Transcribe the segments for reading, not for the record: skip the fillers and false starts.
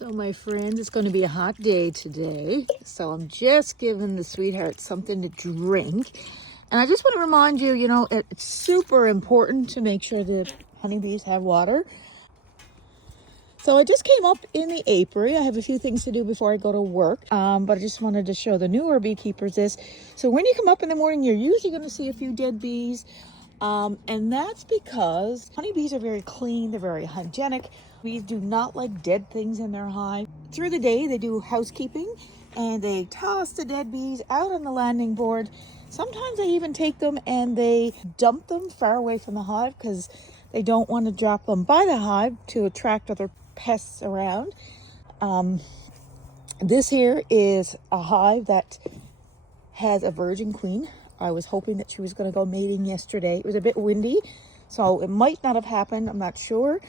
So my friends, it's going to be a hot day today. So I'm just giving the sweethearts something to drink. And I just want to remind you, it's super important to make sure the honeybees have water. So I just came up in the apiary. I have a few things to do before I go to work. But I just wanted to show the newer beekeepers this. So when you come up in the morning, you're usually going to see a few dead bees. And that's because honeybees are very clean. They're very hygienic. Bees do not like dead things in their hive. Through the day, they do housekeeping and they toss the dead bees out on the landing board. Sometimes they even take them and they dump them far away from the hive because they don't want to drop them by the hive to attract other pests around. This here is a hive that has a virgin queen. I was hoping that she was going to go mating yesterday. It was a bit windy, so it might not have happened. I'm not sure.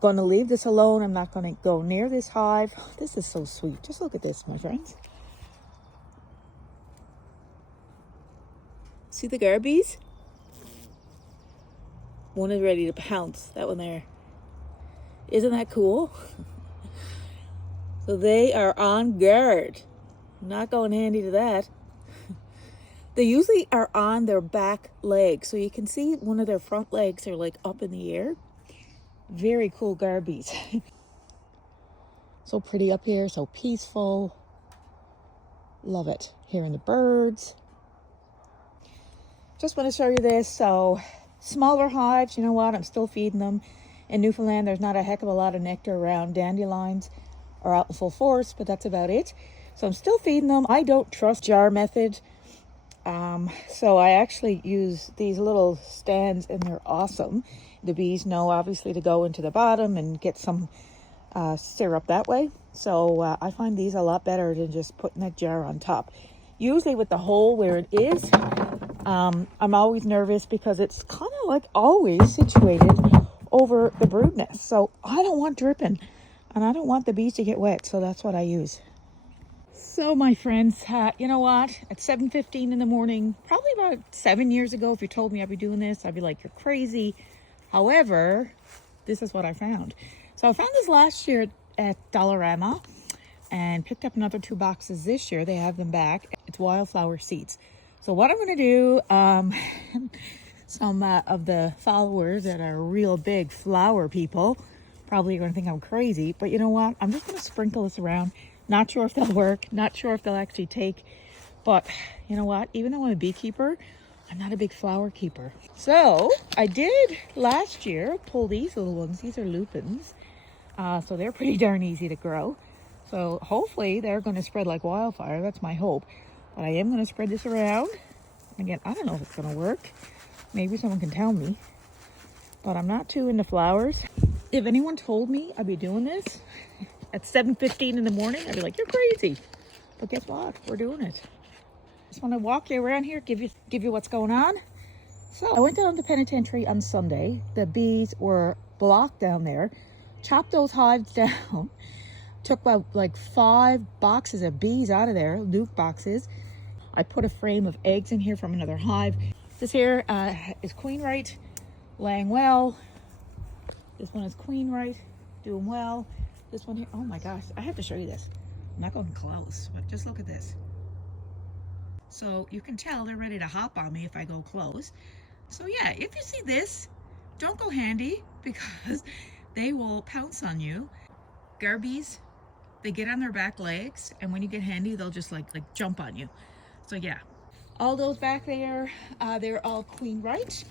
Going to leave this alone. I'm not going to go near this hive. This is so sweet. Just look at this, my friends. See the garbies? One is ready to pounce. That one there. Isn't that cool? So they are on guard. Not going handy to that. They usually are on their back legs. So you can see one of their front legs are like up in the air. Very cool garbies. So pretty up here, so peaceful. Love it. Hearing the birds. Just want to show you this. So smaller hives, you know what? I'm still feeding them. In Newfoundland, there's not a heck of a lot of nectar around. Dandelions are out in full force, but that's about it. So I'm still feeding them. I don't trust jar method. So I actually use these little stands and they're awesome. The bees know obviously to go into the bottom and get some syrup that way. So I find these a lot better than just putting that jar on top. Usually with the hole where it is, I'm always nervous because it's kind of like always situated over the brood nest. So I don't want dripping and I don't want the bees to get wet. So that's what I use. So my friends, you know what? At 7:15 in the morning, probably about 7 years ago, if you told me I'd be doing this, I'd be like, you're crazy. However, this is what I found. So I found this last year at Dollarama and picked up another 2 boxes this year. They have them back. It's wildflower seeds. So what I'm going to do, some of the followers that are real big flower people probably are going to think I'm crazy. But you know what? I'm just going to sprinkle this around. Not sure if they'll work. Not sure if they'll actually take. But you know what? Even though I'm a beekeeper, I'm not a big flower keeper. So I did last year pull these little ones. These are lupins. So they're pretty darn easy to grow. So hopefully they're going to spread like wildfire. That's my hope. But I am going to spread this around. Again, I don't know if it's going to work. Maybe someone can tell me. But I'm not too into flowers. If anyone told me I'd be doing this at 7:15 in the morning, I'd be like, you're crazy. But guess what? We're doing it. Just want to walk you around here, give you what's going on. So I went down to the penitentiary on Sunday. The bees were blocked down there. Chopped those hives down. Took about like 5 boxes of bees out of there, loop boxes. I put a frame of eggs in here from another hive. This here is Queen Right, laying well. This one is Queen Right, doing well. This one here, oh my gosh, I have to show you this. I'm not going close, but just look at this. So you can tell they're ready to hop on me if I go close. So yeah, if you see this, don't go handy because they will pounce on you. Garbies, they get on their back legs, and when you get handy, they'll just like jump on you. So yeah, all those back there, they're all Queen Right.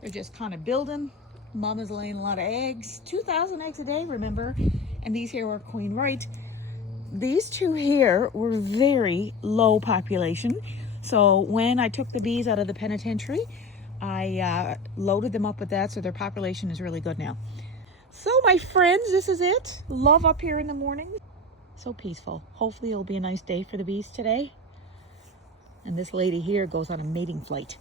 They're just kind of building. Mama's laying a lot of eggs, 2,000 eggs a day, remember? And these here are Queen Right. These 2 here were very low population. So when I took the bees out of the penitentiary, I loaded them up with that. So their population is really good now. So my friends, this is it. Love up here in the morning. So peaceful. Hopefully it'll be a nice day for the bees today. And this lady here goes on a mating flight.